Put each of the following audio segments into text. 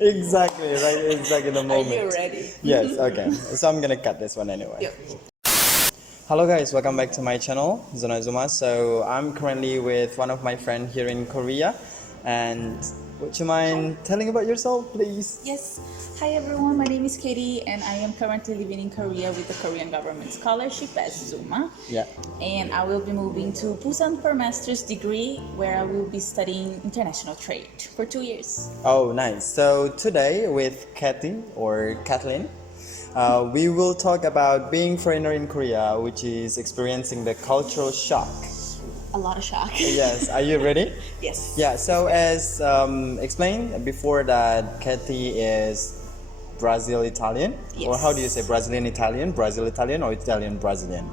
Exactly, right? Exactly the Are moment. you ready? Yes, okay. So I'm gonna cut this one anyway. Yep. Hello guys, welcome back to my channel, Zona Zuma. So I'm currently with one of my friends here in Korea. And would you mind telling about yourself, please? Yes. Hi everyone, my name is Katie and I am currently living in Korea with the Korean government scholarship as Zuma. Yeah. And I will be moving to Busan for master's degree where I will be studying international trade for 2 years. Oh, nice. So today with Kathy or Kathleen, we will talk about being foreigner in Korea, which is experiencing the cultural shock. A lot of shock. Yes, are you ready? Yes. Yeah, so as explained before that Kathy is Brazil Italian, or how do you say Brazilian Italian, Brazil Italian, or Italian Brazilian?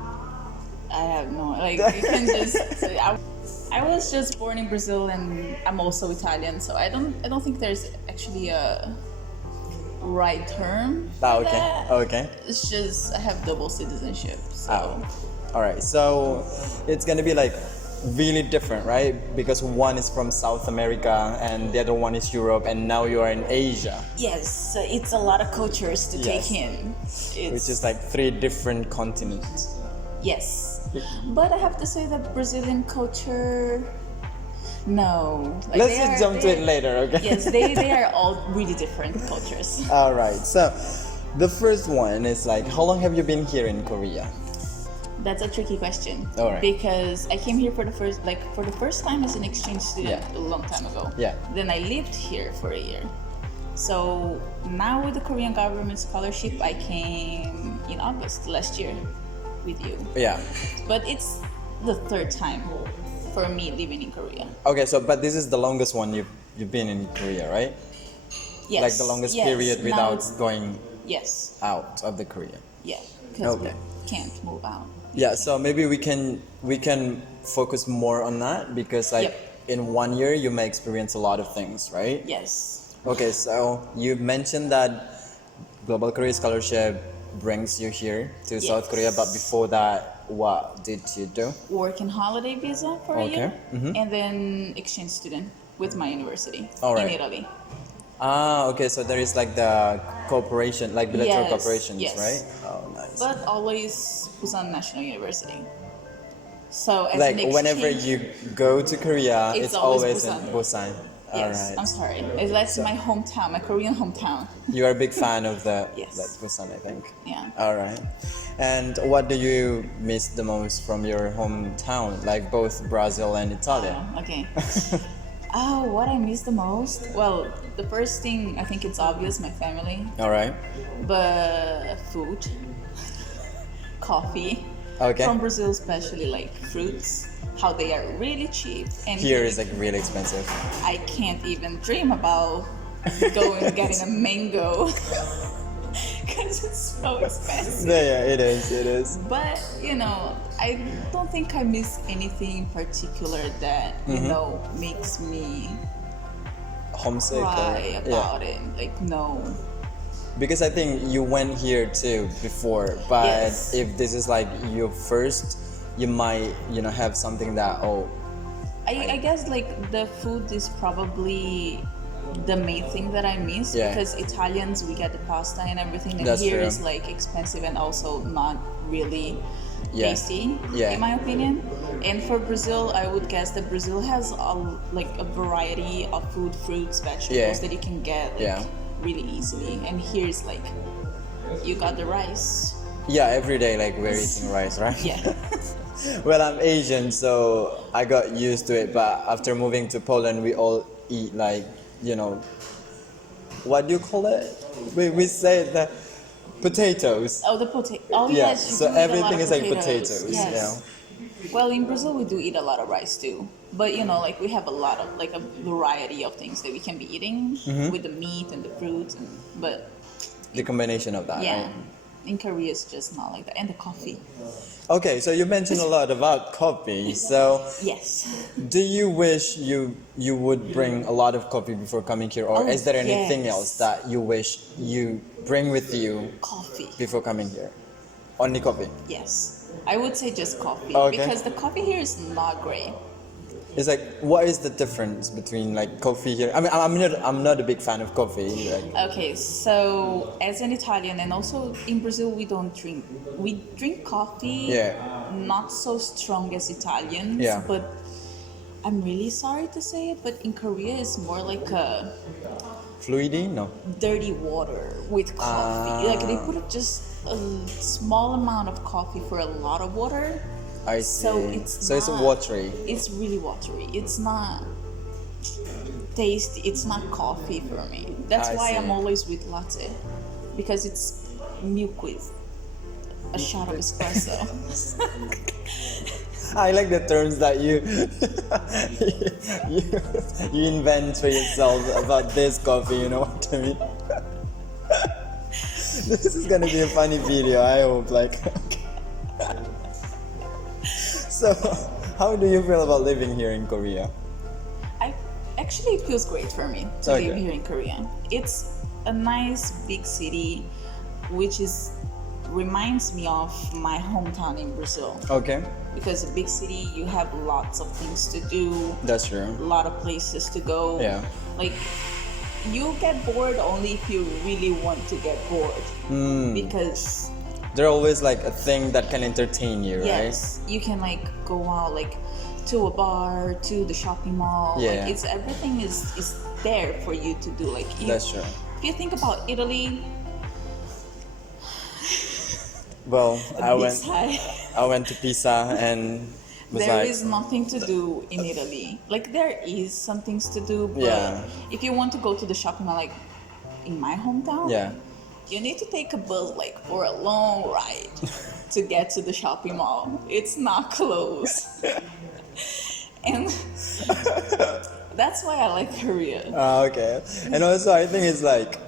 I have no, like, you can just say, I was just born in Brazil and I'm also Italian, so I don't think there's actually a right term for okay, that. okay. It's just I have double citizenship, so All right, so it's gonna be like really different, right? Because one is from South America and the other one is Europe, and now you are in Asia, yes, it's a lot of cultures to Yes. take in. which is like 3 different continents. Yes, but I have to say that Brazilian culture, no. Like, Let's they just are- jump to they it are- later, okay? Yes, they are all really different cultures. All right, so the first one is like, how long have you been here in Korea? That's a tricky question. All right. Because I came here for the first time as an exchange student Yeah. a long time ago. Yeah. Then I lived here for a year. So now with the Korean government scholarship, I came in August last year with you. Yeah. But it's the third time for me living in Korea. Okay, so but this is the longest one you've been in Korea, right? Yes. Like the longest yes. period Now without it's- going Yes. out of the Korea. Yeah. Because Okay. we can't move out. Yeah, so maybe we can focus more on that because like Yep. in 1 year you may experience a lot of things, right? Yes. Okay, so you mentioned that Global Career Scholarship brings you here to South Yes. Korea, but before that, what did you do? Work and holiday visa for a Okay. year, and then exchange student with my university All right. in Italy. Ah, okay, so there is like the cooperation, like bilateral Yes, cooperations, yes. right? Oh, nice. But always Busan National University. So as Like an whenever exchange, you go to Korea, It's it's always always in Busan. All yes, right. I'm sorry. That's my hometown, my Korean hometown. You are a big fan of the Yes. like Busan, I think. Yeah. All right. And what do you miss the most from your hometown, like both Brazil and Italy? Okay. What I miss the most? Well, the first thing I think it's obvious, my family, All right. but food, coffee. Okay. From Brazil, especially like fruits, how they are really cheap, and Here is like really expensive. I can't even dream about going and getting a mango because it's so expensive. Yeah, it is. It is. But I don't think I miss anything in particular that makes me Homesick. cry about it. Like no. Because I think you went here too before, but Yes. if this is like your first, you might have something that I guess like the food is probably the main thing that I miss, Yeah. because Italians, we get the pasta and everything, and That's here true. is like expensive and also not really Yeah. tasty, Yeah. in my opinion. And for Brazil, I would guess that Brazil has a variety of food, fruits, vegetables Yeah. that you can get Yeah. really easily. And here is like you got the rice. yeah, every day like we're eating rice, right? Yeah. Well, I'm Asian, so I got used to it. But after moving to Poland, we all eat like what do you call it? We say the potatoes. Oh, the potato. Oh, Yeah, yes. You so do eat a lot everything of is like potatoes. Yes. Well, in Brazil, we do eat a lot of rice too. But like we have a lot of like a variety of things that we can be eating Mm-hmm. with the meat and the fruits, but The combination of that. yeah, Right? in Korea it's just not like that. And the coffee. Okay, so you mentioned a lot about coffee. So, Yes. do you wish you would bring a lot of coffee before coming here, or Oh, is there anything yes. else that you wish you bring with you Coffee. before coming here? Only coffee. Yes. I would say just coffee, Okay. because the coffee here is not great. It's like, what is the difference between like coffee here? I mean, I'm not a big fan of coffee. Like, Okay, so as an Italian, and also in Brazil, we drink coffee, Yeah. not so strong as Italians, Yeah. but I'm really sorry to say it, but in Korea it's more like a fluidy? No. dirty water with coffee. Like they put just a small amount of coffee for a lot of water. I see. So it's watery. It's really watery. It's not tasty. It's not coffee for me. That's I why see. I'm always with latte, because it's milk with a shot of espresso. I like the terms that you you invent for yourself about this coffee. You know what I mean? This is gonna be a funny video. I hope. Like, so, how do you feel about living here in Korea? Actually, it feels great for me to Okay. live here in Korea. It's a nice big city, which reminds me of my hometown in Brazil. Okay, Because a big city, you have lots of things to do, that's true. a lot of places to go. Yeah. Like, you get bored only if you really want to get bored. Because They're always like a thing that can entertain you, right? yes, you can like go out like to a bar, to the shopping mall. Yeah. Like everything is there for you to do. Like That's true. If you think about Italy, Well, I beside went to Pisa and was there like, is nothing to do in Italy. Like there is some things to do, but Yeah. if you want to go to the shopping mall, like in my hometown, yeah, you need to take a bus like for a long ride to get to the shopping mall. It's not close. And that's why I like Korea. okay. And also, I think it's like,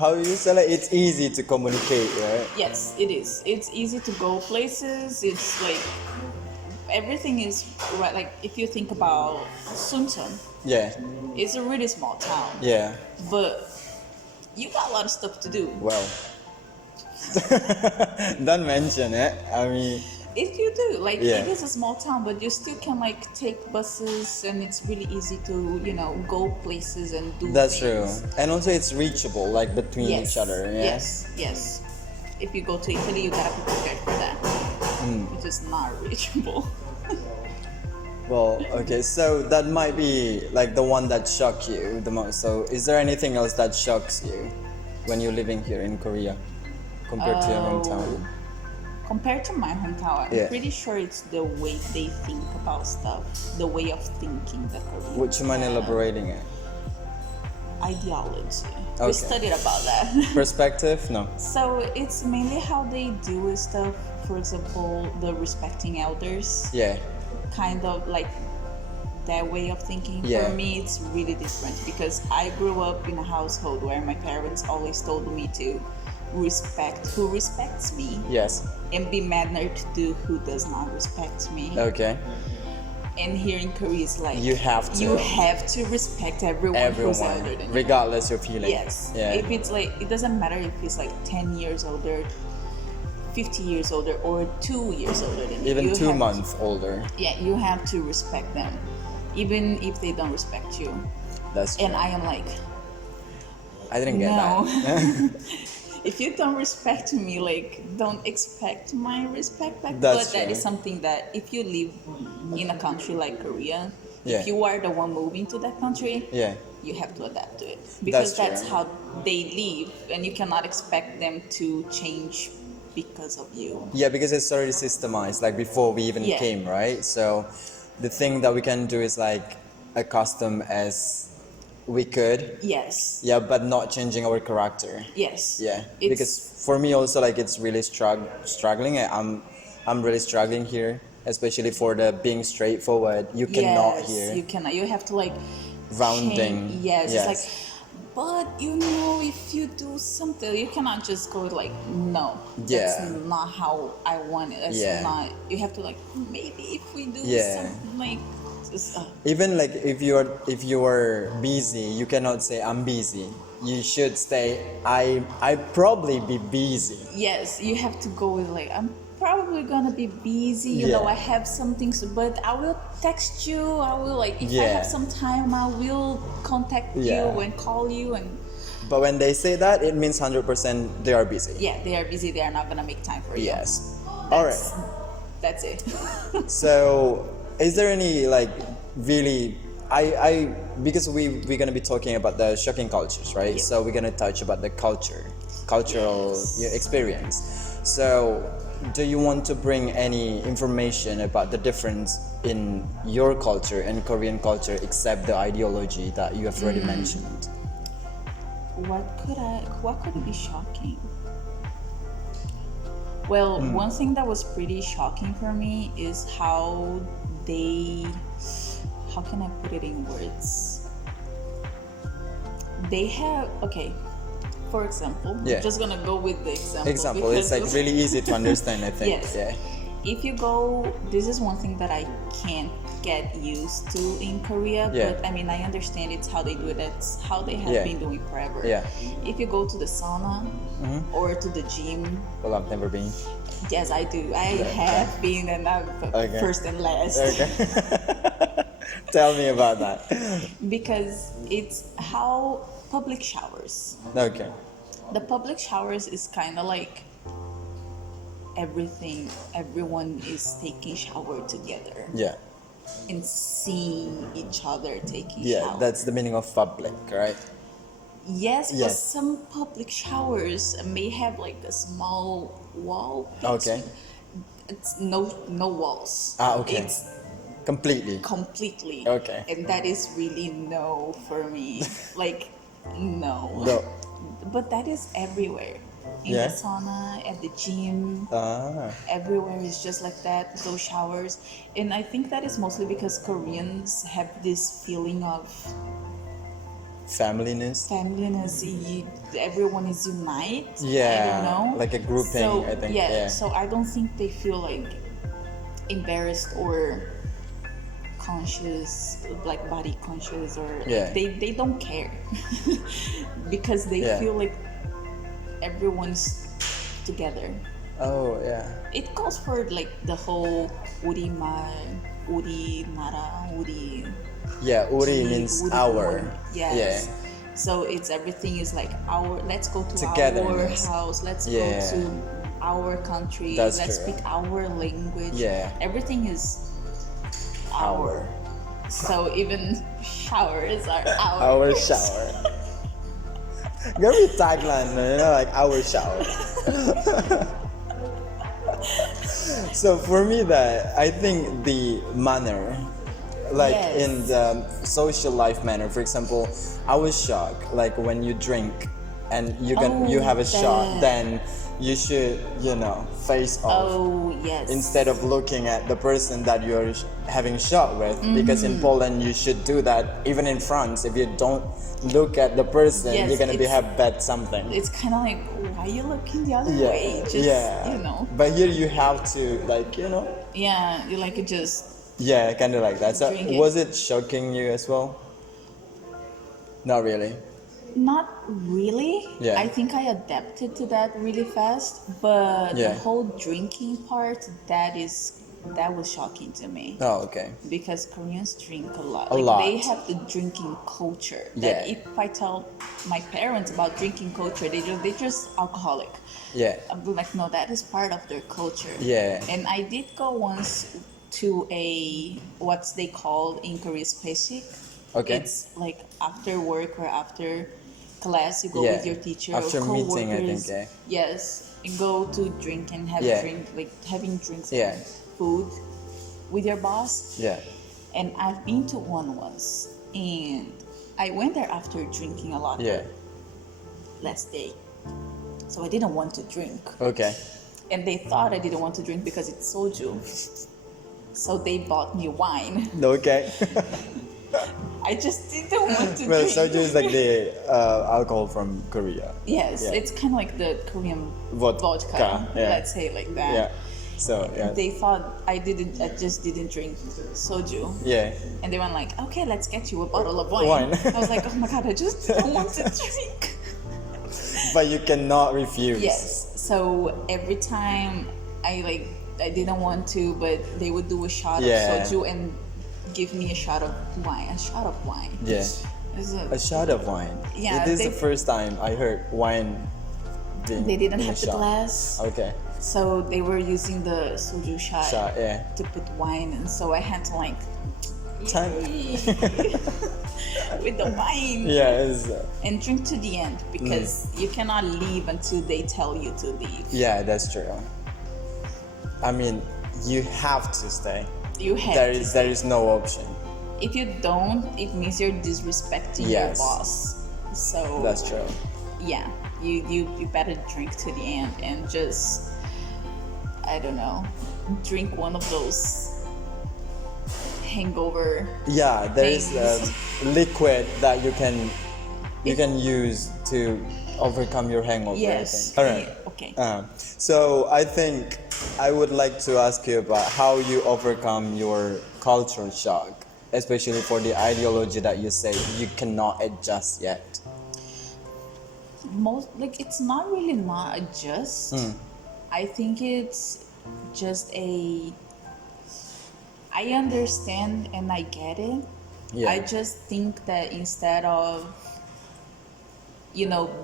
how you say it, it's easy to communicate, right? Yes, it is. It's easy to go places. It's like everything is right. Like if you think about Suncheon, Yeah, it's a really small town, yeah. but you got a lot of stuff to do. Well, don't mention it. I mean, If you do, like Yeah. it is a small town, but you still can like take buses, and it's really easy to go places and do. that's true. things. And also, it's reachable, like between Yes. each other. Yeah? Yes. If you go to Italy, you gotta be prepared for that. It is not reachable. Well, okay. So that might be like the one that shocked you the most. So, is there anything else that shocks you when you're living here in Korea compared to your hometown? Compared to my hometown, Yeah. I'm pretty sure it's the way they think about stuff, the way of thinking that Koreans Would you mind have. elaborating it? Ideology. Okay. We studied about that. Perspective? No. So it's mainly how they deal with stuff. For example, the respecting elders, Yeah. kind of like that way of thinking. Yeah. For me, it's really different because I grew up in a household where my parents always told me to respect who respects me Yes. and be mannered to who does not respect me. Okay. And here in Korea, it's like You have to. you have to respect everyone who's older Everyone, than you. regardless of feeling. Yes. Yeah. If it's like, it doesn't matter if it's like 10 years older, 50 years older, or 2 years older than you. Even You 2 have months older. Yeah, you have to respect them, even if they don't respect you. That's true. And I am like, I didn't get no. that. If you don't respect me, like, don't expect my respect back. That's But that true. is something that if you live in a country like Korea, Yeah. if you are the one moving to that country, Yeah. you have to adapt to it because That's that's true. how they live, and you cannot expect them to change because of you. Yeah, because it's already systemized, like before we even Yeah. came, right? So the thing that we can do is like accustom as we could. Yes. Yeah, but not changing our character. Yes. Yeah, It's, because for me also like it's really struggling. I'm really struggling here, especially for the being straightforward. You cannot yes, here you cannot. You have to like rounding. change- Yes, Yes. it's like. But if you do something, you cannot just go like, no, that's Yeah. not how I want it. That's Yeah. not. You have to like, maybe if we do Yeah. something like, just, Even like if you're busy, you cannot say I'm busy. You should say I probably be busy. yes, you have to go with like, I'm probably probably gonna be busy. You know, Yeah. I have some things, but I will text you. I will like if I Yeah. have some time, I will contact Yeah. you and call you. And But when they say that, it means 100% they are busy. yeah, they are busy. They are not gonna make time for you. Yes. All right. That's it. So, is there any like really? I because we're gonna be talking about the shocking cultures, right? Yeah. So we're gonna touch about the cultural Yes. experience. So, do you want to bring any information about the difference in your culture and Korean culture, except the ideology that you have already mentioned? What could be shocking? Well, one thing that was pretty shocking for me is how can I put it in words? They have, okay, for example, Yeah. I'm just gonna go with the example. Example, it's like because- really easy to understand, I think. Yes. Yeah. If you go, this is one thing that I can't get used to in Korea, Yeah. but I mean, I understand it's how they do it, that's how they have Yeah. been doing forever. Yeah. If you go to the sauna or to the gym, Well, I've never been. yes, I do. I have been, and I'm Okay. first and last. Okay. Tell me about that. Because it's how public showers. Okay. The public showers is kind of like everyone is taking shower together Yeah. and seeing each other taking Yeah, shower. that's the meaning of public, right? Yes, but Yes. some public showers may have like a small wall. Okay. It's no walls. Ah, okay. It's Completely. completely. Okay. And that is really no for me. Like, no. No. But that is everywhere. In Yeah. the sauna, at the gym, Ah. everywhere is just like that, those showers. And I think that is mostly because Koreans have this feeling of Familyness. familyness. Everyone is united. I Yeah. don't know. Like a grouping, So, I think. yeah, Yeah. so I don't think they feel like embarrassed or conscious, like body conscious, or Yeah. they don't care because they Yeah. feel like everyone's together. Oh, yeah. It calls for like the whole 우리말, 우리나라, 우리. Yeah, Uri means 우리 our. Yes. Yeah. So it's everything is like our. Let's go to our Togetherness. house. Let's Yeah. go to our country. That's Let's true. speak our language. Yeah. Everything is our. So even showers are our. Our shower. Gonna be tagline, you know, like our shower. So for me, that I think the manner, like Yes. in the social life manner, for example, I was shocked, like when you drink and you have a shot, that. then you should, face off. Oh yes. Instead of looking at the person that you're having shot with, because in Poland you should do that. Even in France, if you don't look at the person, Yes, you're gonna it's- have bet something. It's kind of like, why are you looking the other way? Just, yeah. But here you have to, Yeah, you like it just. yeah, kind of like that. So Drink it. was it shocking you as well? Not really. Not really. Yeah. I think I adapted to that really fast, but Yeah. the whole drinking part, that was shocking to me. Oh, okay. Because Koreans drink a lot. A lot. They have the drinking culture. That Yeah. if I tell my parents about drinking culture, they're just alcoholic. Yeah. I'll be like, no, that is part of their culture. Yeah. And I did go once to what's they call in Korea spacek. Okay. It's like after work or after class, you go Yeah. with your teacher After or meeting, I coworkers. think, Yes, you go to drink and have Yeah. drink, like having drinks, Yeah. and food with your boss. Yeah. And I've been to one once, and I went there after drinking a lot. Yeah. Last day, so I didn't want to drink, Okay. and they thought I didn't want to drink because it's soju. So they bought me wine. Okay. I just didn't want to Well, drink. soju is like the alcohol from Korea. Yes, Yeah. it's kind of like the Korean Vodka, yeah. Let's say like that. Yeah. So yeah. They thought I just didn't drink soju. Yeah. And they went like, okay, let's get you a bottle of wine. Wine. I was like, oh my god, I just don't want to drink. But you cannot refuse. Yes. So every time I I didn't want to, but they would do a shot Yeah. of soju and give me a shot of wine. Yeah. It's A shot of wine. Yeah, It is they- the first time I heard wine being They didn't in a have the shot. glass, Okay. so they were using the soju shot, Shot, yeah. to put wine, and so I had to like Time. with the wine Yeah, it's, and drink to the end because you cannot leave until they tell you to leave. yeah, that's true. I mean, you have to stay. You have There to. is no option. If you don't, it means you're disrespecting your Yes. boss. So That's true. yeah, you better drink to the end and just, I don't know, drink one of those hangover. Yeah, there is a Things. liquid that you can use to overcome your hangover. I Yes. think. All right. Okay. So I think I would like to ask you about how you overcome your cultural shock, especially for the ideology that you say you cannot adjust yet. Most like it's not really not a just. I think it's just a. I understand and I get it. Yeah. I just think that instead of,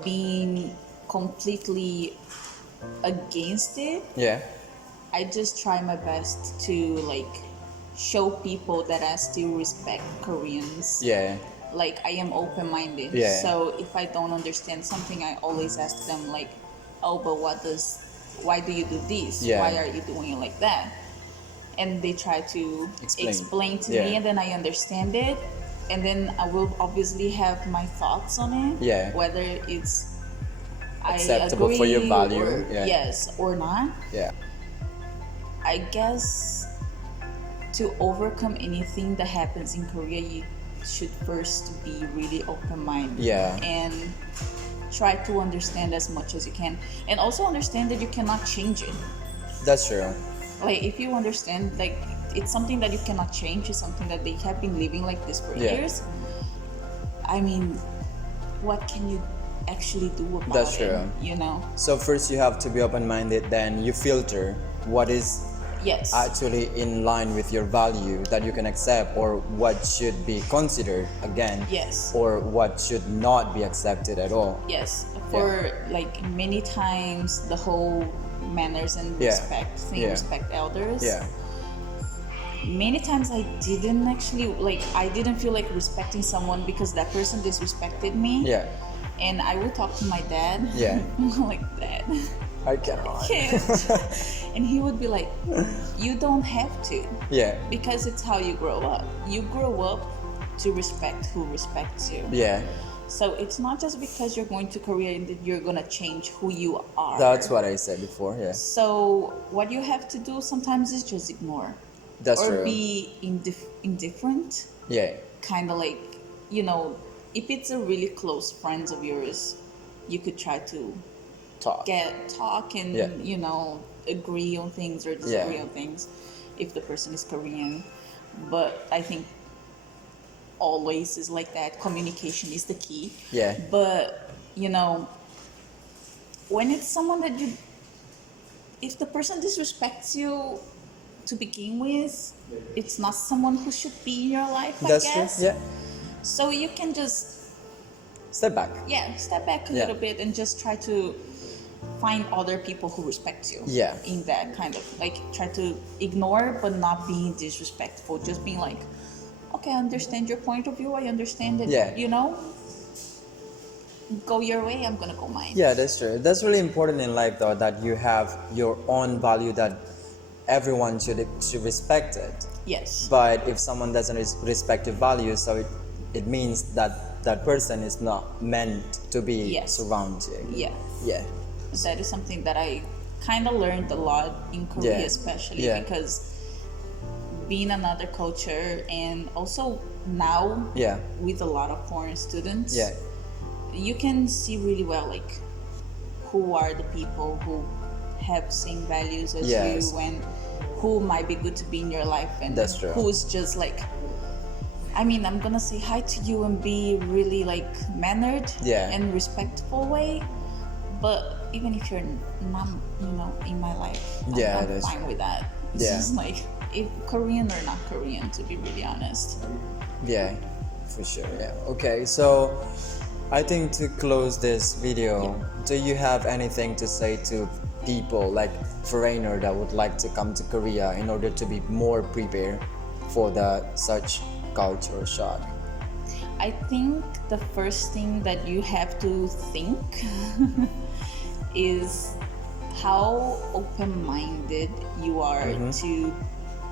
being completely against it, Yeah. I just try my best to like show people that I still respect Koreans. Yeah. Like I am open-minded. Yeah. So if I don't understand something, I always ask them like, "Oh, but why do you do this? Yeah. Why are you doing it like that?" And they try to explain to Yeah. me, and then I understand it, and then I will obviously have my thoughts on it. Yeah. Whether it's Acceptable I agree for your value, or, yeah. yes, or not. Yeah. I guess to overcome anything that happens in Korea, you should first be really open-minded. Yeah. And try to understand as much as you can, and also understand that you cannot change it. That's true. Like if you understand, like it's something that you cannot change, it's something that they have been living like this for Yeah. years. I mean, what can you actually do about That's it? true. So first you have to be open-minded, then you filter what is Yes. actually in line with your value that you can accept, or what should be considered again, Yes. or what should not be accepted at all. Yes, for like many times the whole manners and Yeah. respect thing, Yeah. respect elders. Yeah. Many times I didn't actually I didn't feel like respecting someone because that person disrespected me. Yeah. And I would talk to my dad. Yeah. Like that. I cannot. And he would be like, "You don't have to, Yeah. because it's how you grow up. You grow up to respect who respects you. Yeah. So it's not just because you're going to Korea that you're gonna change who you are." That's what I said before. Yeah. So what you have to do sometimes is just ignore, That's or true. be Yeah. indifferent. Kind of like, if it's a really close friends of yours, you could try to Talk. talk and Yeah. Agree on things or disagree Yeah. on things if the person is Korean. But I think always is like that. Communication is the key. Yeah. But when it's someone that if the person disrespects you to begin with, it's not someone who should be in your life, That's I true. guess. Yeah. So you can just Step back. step back a Yeah. little bit and just try to find other people who respect you. Yeah. In that kind of try to ignore but not being disrespectful. Just being like, okay, I understand your point of view. I understand that. Yeah. Go your way. I'm gonna go mine. Yeah, that's true. That's really important in life, though, that you have your own value that everyone should respect it. Yes. But if someone doesn't respect your value, so it means that that person is not meant to be Yes. surround you. Yeah. Yeah. That is something that I kind of learned a lot in Korea, Yeah. especially Yeah. because being another culture, and also now Yeah. with a lot of foreign students, Yeah. you can see really well who are the people who have same values as Yes. you, and who might be good to be in your life, and That's true. who's just I'm gonna say hi to you and be really mannered Yeah. and respectful way, but even if you're not in my life, Yeah, I'm that's fine with that. It's Yeah. just like, if Korean or not Korean, to be really honest. Yeah, for sure. Yeah. Okay, so I think to close this video, do you have anything to say to people like foreigner that would like to come to Korea in order to be more prepared for the such culture shock? I think the first thing that you have to think is how open-minded you are to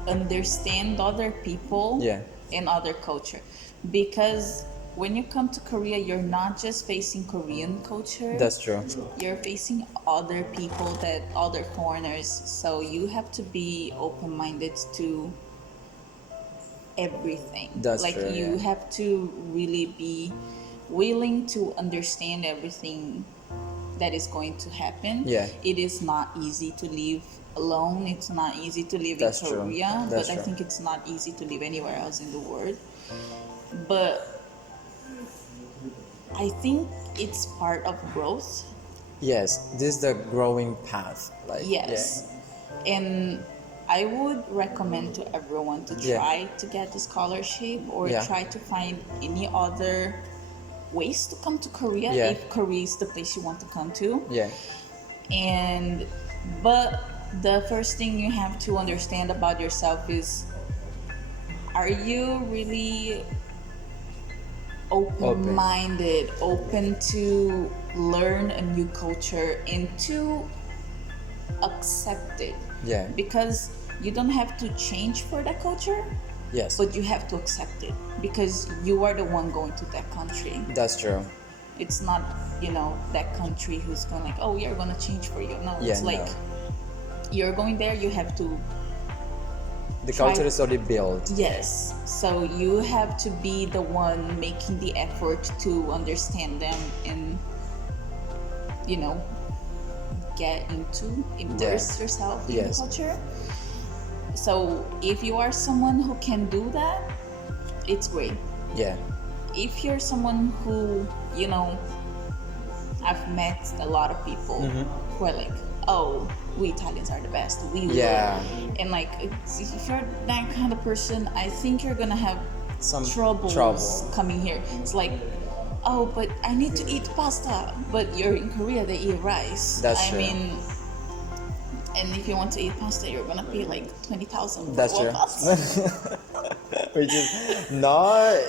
understand other people Yeah. and other culture. Because when you come to Korea, you're not just facing Korean culture. That's true. You're facing other people, that other foreigners. So you have to be open-minded to everything. That's like true, you yeah. have to really be willing to understand everything that is going to happen. Yeah. It is not easy to live alone. It's not easy to live That's in true. Korea, That's but I true. think it's not easy to live anywhere else in the world. But I think it's part of growth. Yes, this is the growing path. Like Yes. And I would recommend to everyone to Yeah. try to get the scholarship, or Yeah. try to find any other ways to come to Korea, Yeah. if Korea is the place you want to come to. Yeah. But the first thing you have to understand about yourself is, are you really open-minded, open to learn a new culture and to accept it? Yeah. Because you don't have to change for that culture, Yes. but you have to accept it, because you are the one going to that country. That's true. It's not, that country who's going like, oh, we are going to change for you. No, Yeah, it's like, no. you're going there, you have to, The try- culture is already built. yes. So you have to be the one making the effort to understand them and, get into, immerse yourself in Yes. the culture. So if you are someone who can do that, it's great. Yeah. If you're someone who, I've met a lot of people who are like, oh, we Italians are the best. We will. Yeah. And like, if you're that kind of person, I think you're gonna have Some trouble coming here. It's like, oh, but I need to eat pasta. But you're in Korea, they eat rice. That's I true. mean, and if you want to eat pasta, you're gonna pay like 20,000 for That's one true. pasta. Which is not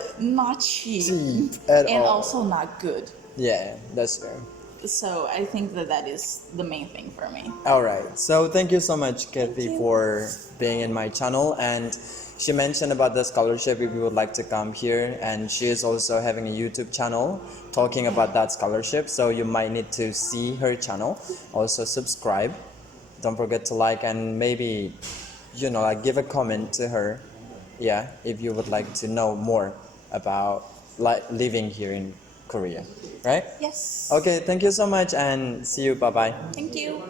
Cheap cheap at and all. also not good. Yeah, that's true. So I think that is the main thing for me. All right. So thank you so much, Kathy, you. for being in my channel. And she mentioned about the scholarship if you would like to come here. And she is also having a YouTube channel talking about that scholarship. So you might need to see her channel. Also subscribe. Don't forget to like and maybe, like give a comment to her. Yeah, if you would like to know more about living here in Korea. Right? Yes. Okay, thank you so much and see you. Bye bye. Thank you.